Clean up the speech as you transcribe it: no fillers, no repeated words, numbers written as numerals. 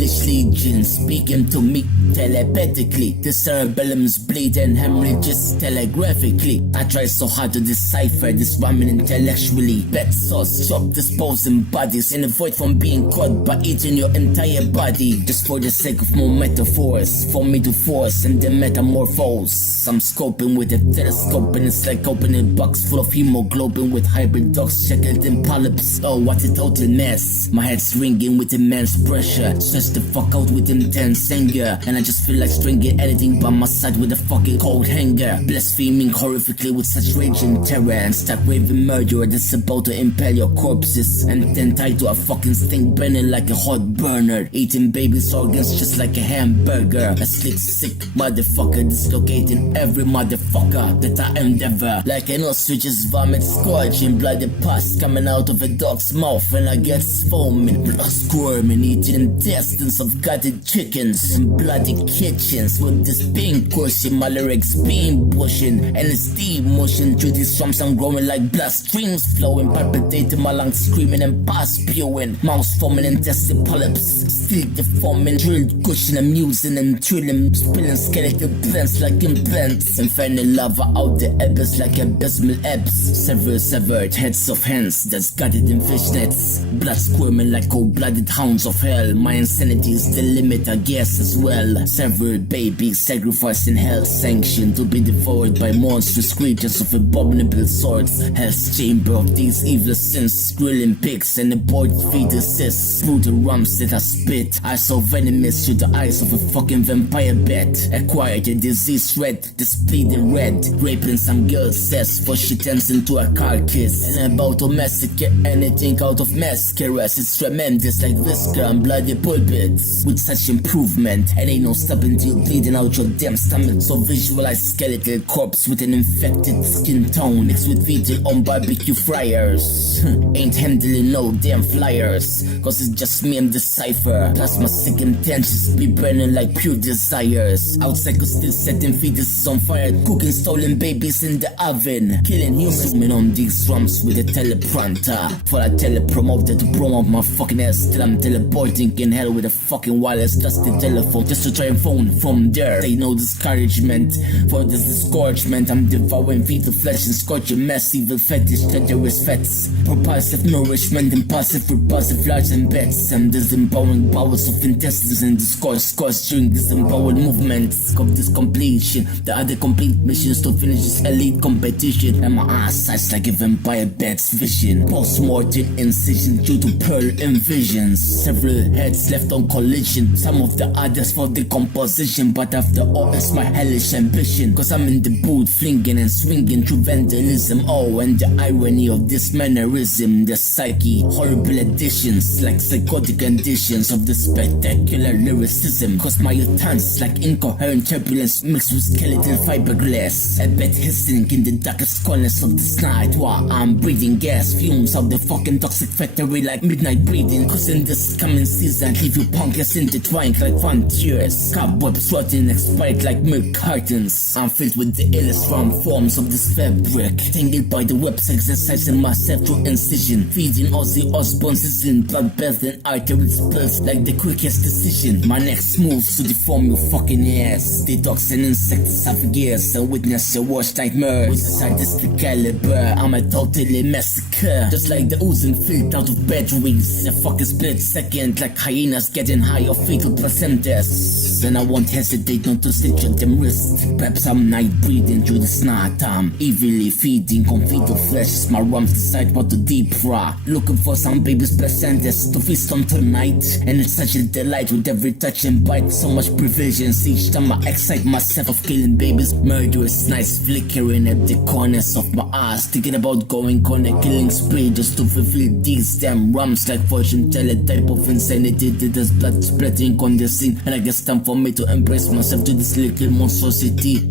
hellish legion speaking to me telepathically. The cerebellum's bleeding hemorrhages telegraphically. I try so hard to decipher this ramen intellectually. Bed sauce chop disposing bodies in a void from being caught by eating your entire body. Just for the sake of more metaphors, for me to force and then metamorphose. I'm scoping with a telescope and it's like opening a box full of hemoglobin with hybrid dogs shackled in polyps. Oh, what a total mess. My head's ringing with immense pressure. Stress the fuck out with intense anger. And I just feel like stringing anything by my side with a fucking cold hanger. Blaspheming horrifically with such rage and terror. And start raving murderer that's about to impale your corpses. And then tied to a fucking stink burning like a hot burner. Eating baby's organs just like a hamburger. A slick sick motherfucker dislocating every motherfucker that I endeavor. Like an ostrich's vomit scorching bloody pus coming out of a dog's mouth. And I get foaming, blood squirming, eating intestines of gutted chickens in bloody kitchens with this pink cushion, my lyrics beam pushing and it's deep motion through these swamps. I'm growing like blood streams flowing, palpitating my lungs screaming and pus spewing, mouths forming intestine polyps, still deforming, drilled cushion amusing and thrilling, spilling skeletal plants like implants, infernal lava out the abyss like abysmal ebbs, severed heads of hands that's gutted in fishnets, blood squirming like cold-blooded hounds of hell. My insanity is the limit, I guess, as well. Severed babies sacrificed in hell, sanctioned to be devoured by monstrous creatures of abominable sorts. Hell's chamber of these evil sins, grilling pigs and aborted fetuses, brutal rumps that I spit. I saw venomous through the eyes of a fucking vampire bat. Acquired a disease red, this bleeding red, raping some girl's cess for she turns into a carcass. And about to massacre anything out of mascaras. It's tremendous like whisker and bloody pulpits. With such improvement, and ain't no stopping till bleeding out your damn stomach. So visualize skeletal corpse with an infected skin tone, mixed with vital on barbecue fryers. Ain't handling no damn flyers, cause it's just me and the cipher. Plus my sick intentions be burning like pure desires. Outside cause still setting fetuses on fire, cooking stolen babies in the oven, killing humans. Zooming on these drums with a teleprompter, for I telepromoted to promote my fucking ass till I'm teleporting in hell with a fucking wireless dusty telephone just to try and phone from there. They no discouragement for this disgorgement. I'm devouring fetal flesh and scorching mass evil fetish terrorist fats, propulsive nourishment, impulsive repulsive large and bets. I'm disempowering bowels of intestines and discourse during disempowering movements of this completion. The other complete missions to finish this elite competition, and my eyesight like a vampire bat's vision. Post-mortem incision due to pearl envisions. Several heads left on collision, some of the others for decomposition. But after all, it's my hellish ambition, cause I'm in the booth flinging and swinging through vandalism. Oh, and the irony of this mannerism, the psyche, horrible additions like psychotic conditions of the spectacular lyricism. Cause my utterance like incoherent turbulence mixed with skeletal fiberglass. I bet hissing in the darkest corners of this night while I'm breathing gas fumes of the fucking toxic factory like midnight breathing. Cause in this coming season leave you punkers intertwined like frontiers, cobwebs rotting expired like milk cartons. I'm filled with the illest round forms of this fabric, tangled by the webs exercising myself through incision, feeding Ozzy Osbourne's sizzling bloodbath and artery spills like the quickest decision. My next moves to deform your fucking ass, detox and insects have gears and witness your worst nightmares. With a sadistic caliber, I'm a totally massacre, just like the oozing filth out of batteries in a fucking split second, like hyenas getting high of fetal placentas. And I won't hesitate not to slit your damn wrist. Perhaps I'm night breathing through the night. I'm evilly feeding on fetal flesh. My rumps decide what to deep fry, looking for some baby's placentas to feast on tonight. And it's such a delight with every touch and bite, so much provisions each time I excite myself of killing babies. Murderous nights flickering at the corners of my eyes, thinking about going on a killing spree just to fulfill these damn rumps like fortune teller type of insanity that does blood splattering on the scene. And I guess time for me to embrace myself to this little monstrosity.